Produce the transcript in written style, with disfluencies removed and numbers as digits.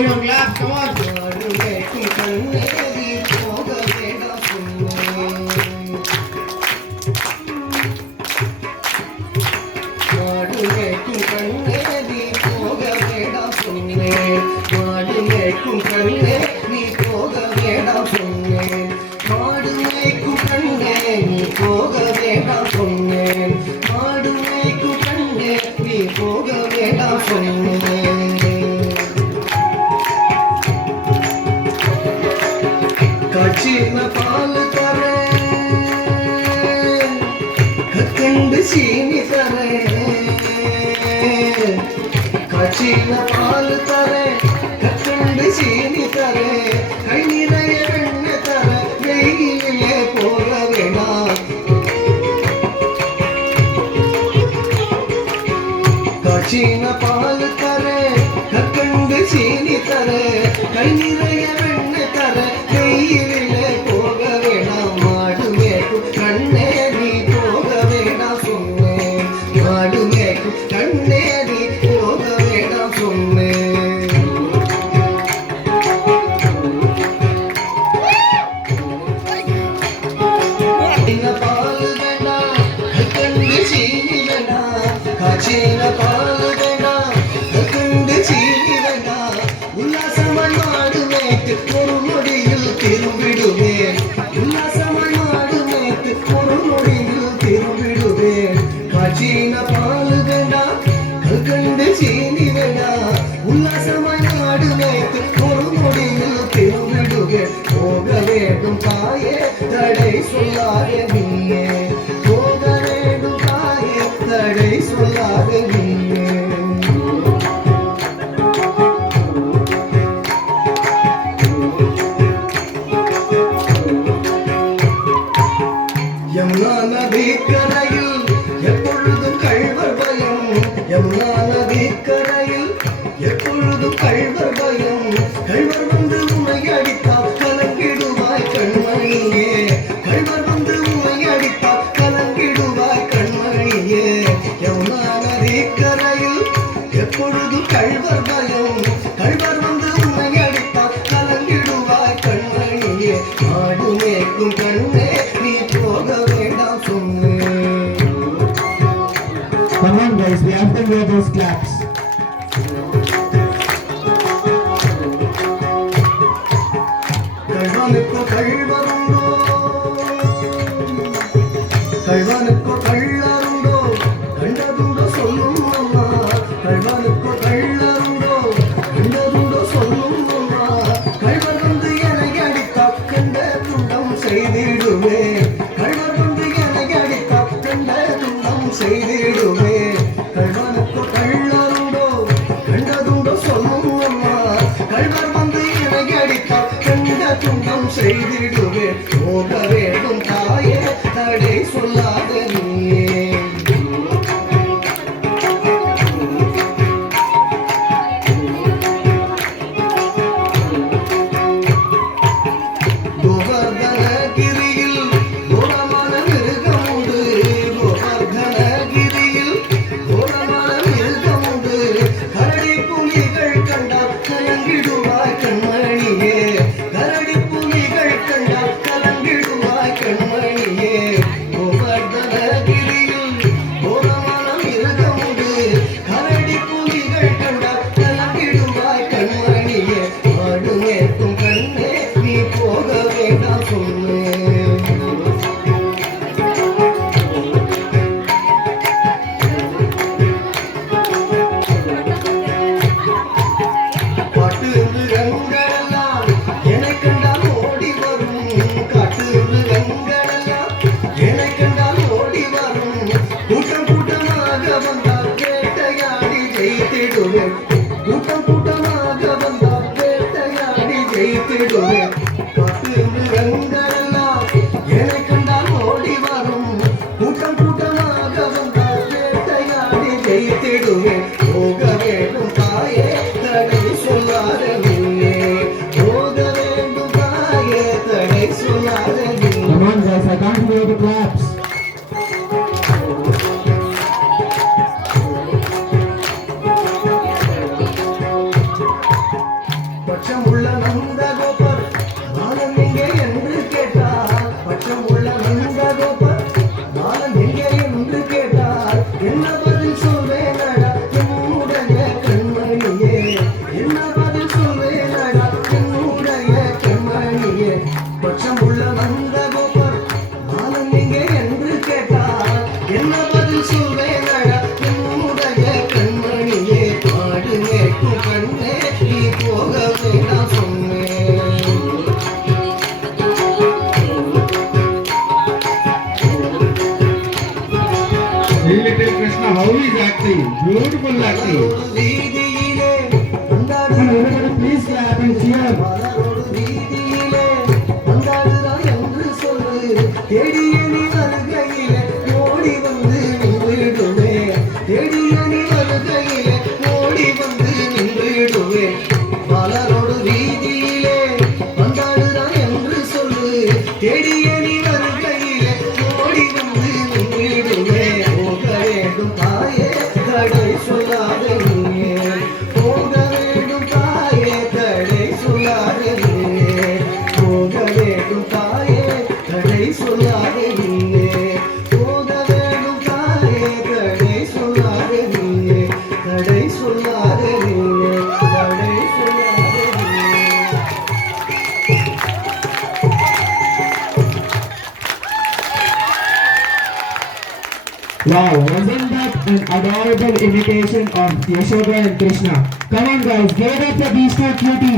your clap, come on. கச்சின பால் தரே கண்டு சீனி தரே கச்சின பால் தரே கண்டு சீனி தரே கை நிறைய வெண்ண தர வெயிலே போக வேணாம் கச்சின பால் தரே கண்டு சீனி தரே கை நிறைய வெண்ண தர வெயிலே போக வேணாம் மாடு மேற்கு கண்ணே நீ போக வேணாம் சொன்னேன் மாடு மேற்கு கண்ணே நீ போக வேணாம் சொன்னேன் பால் வேண்டாம் கண்டு சீனி வேண்டாம் காய்ச்சின பால் வேண்டாம் கண்டு சீனி வேண்டாம் உல்லாசமாய் மாடு மேய்த்து ஒரு நொடியில் திரும்பிடுவேன் உல்லாசமாய் மாடு மேய்த்து ஒரு நொடியில் திரும்பிடுவேன் காய்ச்சின பால் வேண்டாம் கண்டு சீனி வேண்டாம் உல்லாசமாய் மாடு மேய்த்து ஒரு நொடியில் திரும்பிடுவேன் போக வேண்டும் தாயே தடை சொல்லாதே நீயே போக வேண்டும் தாயே தடை சொல்லாதே நீயே யமுனா நதி கரையில் எப்பொழுதும் கள்வர் பயம் யமுனா நதி கரையில் எப்பொழுதும் கள்வர் பயம் கள்வர் வந்து உன்னை அடித்தால் கலங்கிடுவாய் கண்மணியே கள்வர் வந்து உன்னை அடித்தால் கலங்கிடுவாய் கண்மணியே யமுனா நதி கரையில் எப்பொழுதும் கள்வர் பயம் கள்வர் வந்து உன்னை அடித்தால் கலங்கிடுவாய் கண்மணியே ஆடு மேற்கும் கண்ணே நீ போக வேண்டாம் சொன்னேன். Come on guys, we have to hear those claps. கள்வனுக்கு கள்வருண்டோ கள்வனுக்கு கள்ளருண்டோ கண்டதுண்டோ சொல்லும் அம்மா கள்வனுக்கு கள்ளருண்டோ கண்டதுண்டோ சொல்லும் அம்மா கள்வர் வந்து என்னை அடித்தால் கண்ட துண்டம் செய்திடுவேன் கள்வர் வந்து என்னை அடித்தால் கண்ட துண்டம் செய்திடுவேன் கள்வனுக்கு கள்ளருண்டோ கண்டதுண்டோ சொல்லும் அம்மா கள்வர் வந்து என்னை அடித்தால் கண்ட துண்டம் செய்திடுவேன் போக வேண்டும் தாயே தடை சொல்லாத நீயே கோவர்தனகிரியில் கோரமான மிருகம் உண்டு கோவர்தனகிரியில் கோரமான மிருகம் உண்டு கரடி புலிகள் கண்டால் கலங்கிடுவாய் கண்மணியே கரடி புலிகள் கண்டால் கலங்கிடுவாய் கண்மணியே கோவர்தனகிரியில் கோரமான மிருகம் உண்டு கரடி புலிகள் கண்டால் கலங்கிடுவாய் கண்மணியே ஆடு மேற்கும் கண்ணே நீ போக வேண்டாம் சொன்னேன் காட்டு மிருகங்களெல்லாம் என்னை கண்டால் ஓடி வரும் காட்டு மிருகங்களெல்லாம் என்னை கண்டால் ஓடி வரும் கூட்டம் கூட்டமாக வந்தால் வேட்டையாடி ஜெயித்திடுவேன் கூட்டம் கூட்டமாக வந்தால் வேட்டையாடி ஜெயித்திடுவேன் காட்டு மிருகங்களெல்லாம் என்னை கண்டால் ஓடி வரும் கூட்டம் கூட்டமாக வந்தால் வேட்டையாடி ஜெயித்திடுவேன் போக வேண்டும் தாயே தடை சொல்லாத நீயே போக வேண்டும் தாயே தடை சொல்லாத நீயே Come on guys, I can't hear the claps. Lakti. Beautiful Lakti. மலரோடு வீதியிலே கொண்டாடு Everybody please clap and cheer. மலரோடு வீதியிலே கொண்டாடுறான் என்று சொல்லு தேடிய நீ வருகையிலே ஓடி வந்து நின்றுடுவே தேடிய நீ வருகையிலே ஓடி வந்து நின்றுடுவே மலரோடு வீதியிலே கொண்டாடுறான் என்று சொல்லு தேடிய நீ வருகையிலே ஓடி வந்து நின்றுடுவே போக வேண்டும் தாயே கடை சொல்லாத நீயே போக வேண்டும் தாயே கடை சொல்லாத நீயே போக வேண்டும் தாயே கடை சொல்லாத நீயே போக வேண்டும் தாயே கடை சொல்லாத நீயே கடை சொல்லாத நீயே கடை சொல்லாத நீயே Wow, wasn't that an adorable imitation of Yashoda and Krishna? Come on guys, give it up for these two cuties.